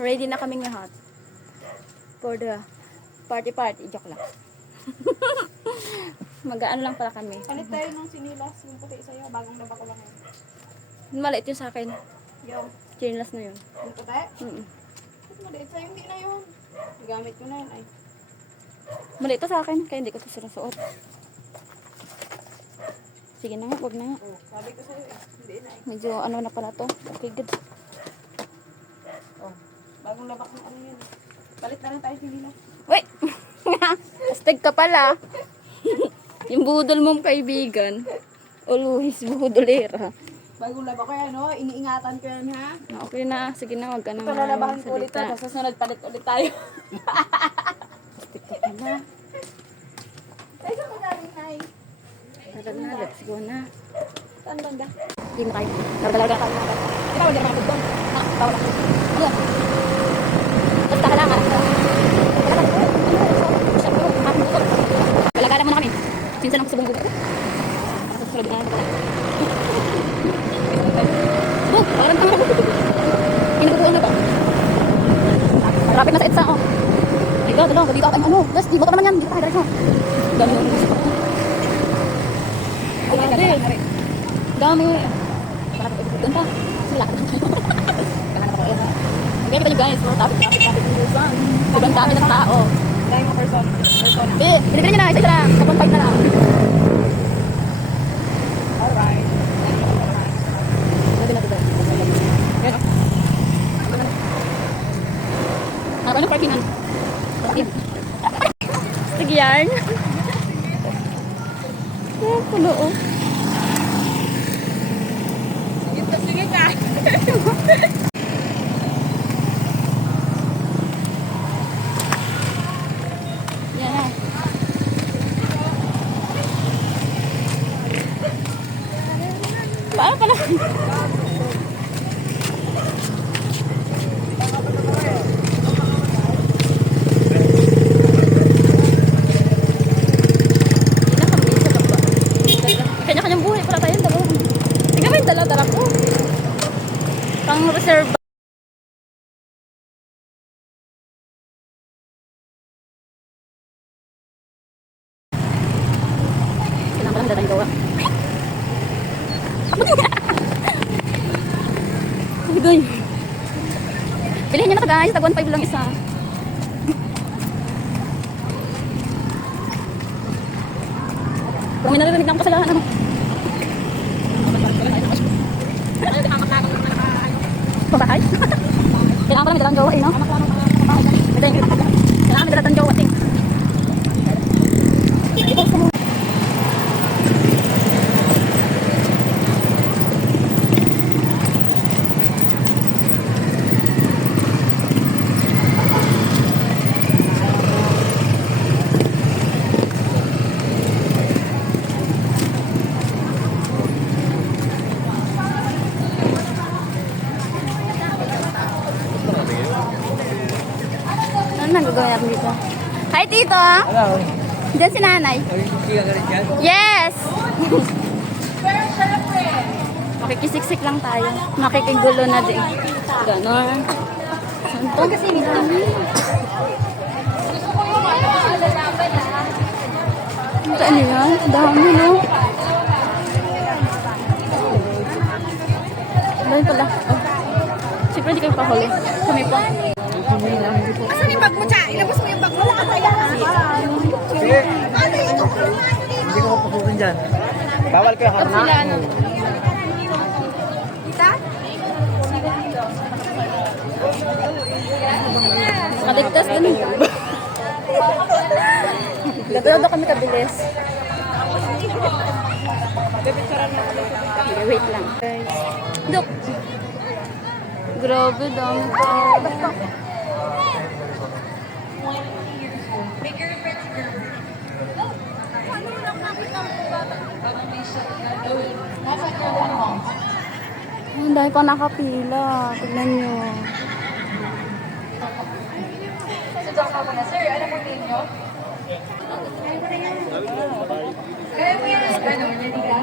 Ready na kaming lahat. For the party. Joke lang. Mag-ano lang pala kami. Palit tayo ng sinilas. Yung puti sa'yo. Bagong laba ko lang yun. Maliit yun sa akin. Yung Chinilas na yun. puti? Maliit sa'yo. Hindi na yun. Gamit ko na yun ay. Maliit to sa akin. Kaya hindi ko ito sinusuot. Sige na nga. Huwag na nga. Oh, sabi ko sa'yo eh. Hindi na eh. Medyo ano na pala to. Okay, good. Oh, bagong labak ng ano yun. Palit na lang tayo sinilas. Wait! Astig ka pala. Yung budol mong kaibigan. Always budolera. Bagong laba ko yan, no? Iniingatan ko yan, ha? Okay na. Sige na. Huwag ka na. Ito, lalabahan ko ulit ito. Sa susunod, palit ulit tayo. Astig ka pala. Ay, saan ko galing, Nay? Tara na. Let's go na. Saan banda? Hindi mo tayo. Nagdalaga tayo. Ikaw, hindi naman doon. Tawala. Ayan. Basta ka lang. Galagala muna kami. Minsan ang subong gusto. Susunod na ako. Subong, parang tanga ako. Inabubuan na ba? Rapid na sa EDSA, oh. My God, dito ako ano. Plus, di mo naman yan. Dito pa, direct mo. Dami yung gusto. Grabe. Dami. Doon pa. Silakad lang tayo. Okay, kita nyo guys. Topic. Sobrang dami ng tao. Dahil mo persona. Binibili nyo na. Isa lang. Sa 1.5 na lang. Alright. Sabi na dito. Yan o. Ano yung parkingan? Stig yarn. Puno o. Sige ka. Yan na. Paano pala? Kanya-kanyang buhay pala tayong dalawa. Tingnan mo yung dala-dala ko. Pang reserve. Kailangan palang datang gawa. Sabi ko yun. Bilhin nyo na ito guys. Tag 1.5 lang isa. Kung may naririnig na ako kasalahan ano. Babahay? Kailangan pala may dalang gawa eh, no? Kailangan may dalang gawa eh. Ito sa mga. Ano nang gagawin natin dito? Hi, Tito! Hello. Diyan si nanay. Hindi ka rin dyan? Yes! Makikisiksik lang tayo. Makikigulo na din. Ganon. Saan to? Ano yan? Dami, no? Dami pala. Oh. Siyempre hindi kayo pahuli. Kami po. Asan yung bag mo, Cha? Ilabas mo yung bag mo. Wala ka kaya. Sige. Hindi ko papukin dyan. Bawal kayo harna. Kita? Nakaligtas dun. Gagawin daw kami kabilis. Okay, wait lang. Guys. Look. Grabe, dami pa. Ang dami pa nakapila. Tignan nyo. Sudang ka muna, sir. Ano po din nyo? Kaya mo yan. Ano, yan ka?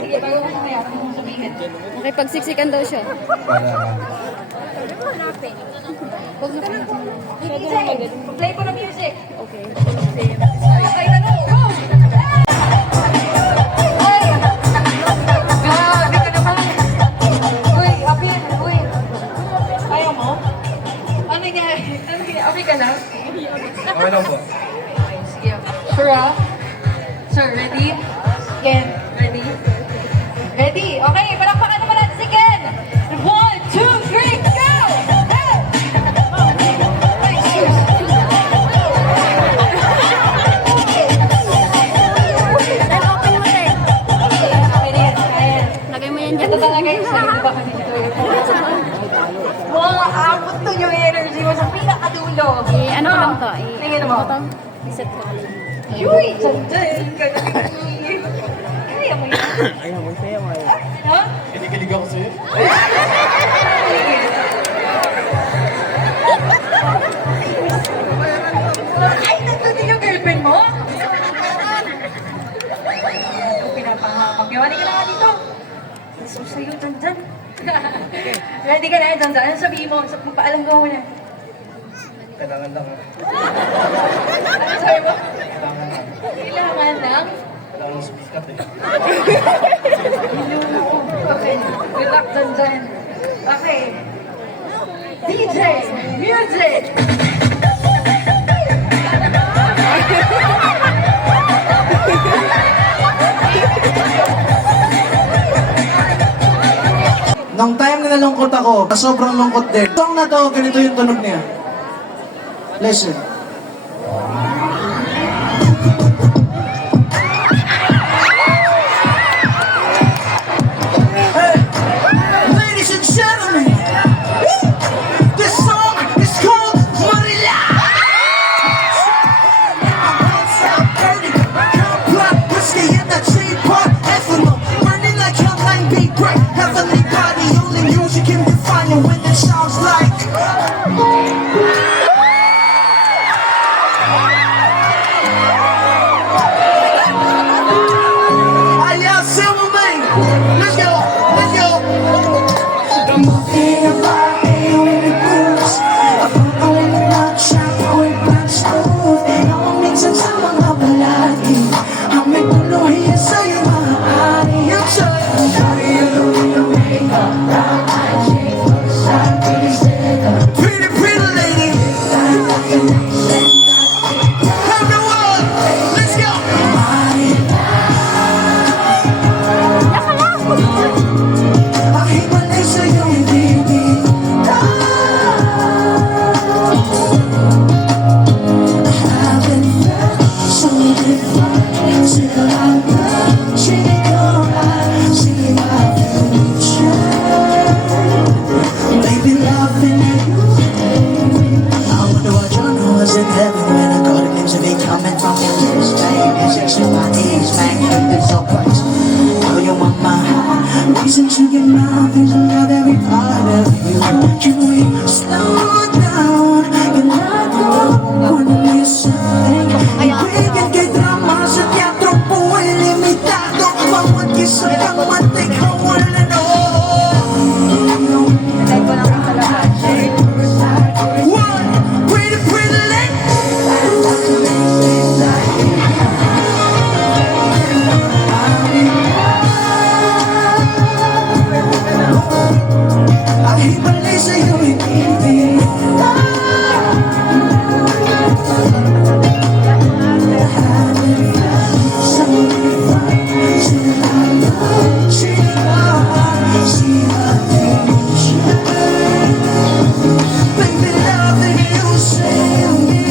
Sige, bago ko mamaya. Sabihin. Okay, pagsiksikan daw siya. Huwag na kami. DJ, play ko ng music. Okay. Okay na go! Ay! Grabe ka naman. Uy, Abin, uy. Ayaw mo? Ano niya? Okay ka lang? Okay lang po. Okay, sige. Sure ah? Sir, ready? Ken, ready? Ready? Okay, palakpakan naman natin si Ken! 1, 2, 3, go! Hey! Ay, shoes. Then open mo tayo. Okay na yan, kaya yan. Lagay mo yan dyan. Ito talaga yung sarili ba kanina to? Wow, abot to yung energy mo sa pinakadulo. Ano ko lang to? Tingin mo. Reset ko. Uy, sandal. Gagaling. Kaya mo yan. Ayun, may sayo mo. Ha? Kinikilig ako sa'yo. Ay, nandun yung girlfriend mo? Ano pinapangakap niyo? Halika na nga dito. Gusto ko sa'yo, Janjan. Ready ka na, Janjan? Ano sabihin mo? Magpaalam ka muna. Kailangan lang. Ano sabi mo? Kailangan lang. Kailangan lang. Kailangan lang sumikat eh. Okay, good luck, Janjan. Okay. DJ, music! Nung time na nalungkot ako, sobrang lungkot din. Song na to, ganito yung tunog niya. Listen. Hey, ladies and gentlemen, this song is called Marila. Whiskey in the tree pot, ethanol, burning like hellline beat break. Heavenly body, only music can define it when it sounds like. Aya, silver man, let's go, let's go. The movie about you in the blues. I put on the night shot, going back smooth. Ang minsan sa mga balati, ang may tuluhi sa'yo maaari. Yung sa'yo, yung makeup, rock, I shake, side, pretty, pretty lady. Have the world, let's go. Makibalay sa'yo, hindi kita. Haven't felt so different. Still I love, see your eyes, see my future. Baby, loving you. I wonder what John was in heaven when I got a glimpse of it coming from your lips, babe. Music to my knees, man, keep it so close. Tell your mama, reason to get my vision of every part of you. Can we slow down? Can I go on a listen? Ibigin kay drama sa teatro po ay limitado. Bawat isa kang matik, wala na. One, pretty, pretty lady. Makibalay sa'yo, hindi kita. Baby, loving you, say me.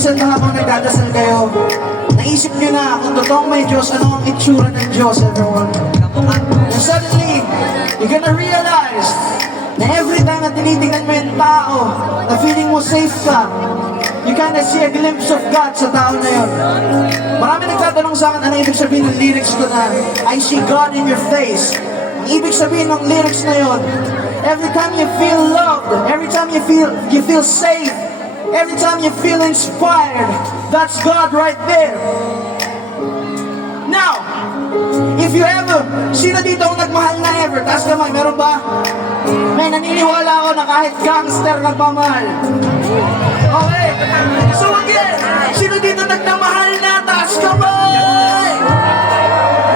Minsan ba habang nagdadasal kayo, naisip nyo na kung totoong may Diyos, ano ang itsura ng Diyos, everyone? And suddenly, you're gonna realize na every time na tinitingnan mo yung tao, na feeling mo safe ka, you kinda see a glimpse of God sa tao na yun. Marami nagtatanong sa akin, ano ibig sabihin ng lyrics ko na, I see God in your face. Ang ibig sabihin ng lyrics na yun, every time you feel loved, every time you feel safe, every time you feel inspired, that's God right there. Now, if you ever, sino dito ang nagmahal na ever? Taas kamay, meron ba? May naniniwala ako na kahit gangster nagmamahal. Okay, so again, sino dito nagmamahal na? Taas kamay!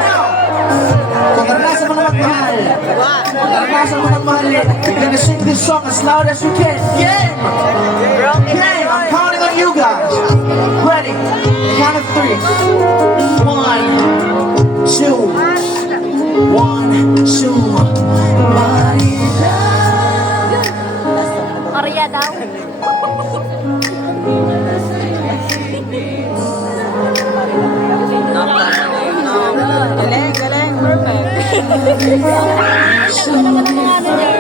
Now, kung naranasan mo na magmahal, kung naranasan mo na magmahal, you're gonna sing this song as loud as you can. Game! Game! I'm counting on you guys. Ready? Count of 3. 1, 2. 1, 2. Maria daw. Galing, galing. Perfect. Ang naman ang mga ano niya.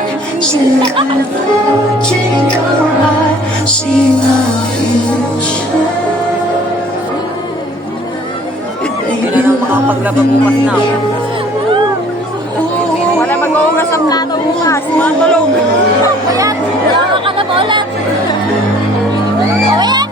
Wala nang makapaglaba bukas na. Wala mag-uugas ang plato bukas. Mga tulog. Ayan, yawa ka na bolat. O yan,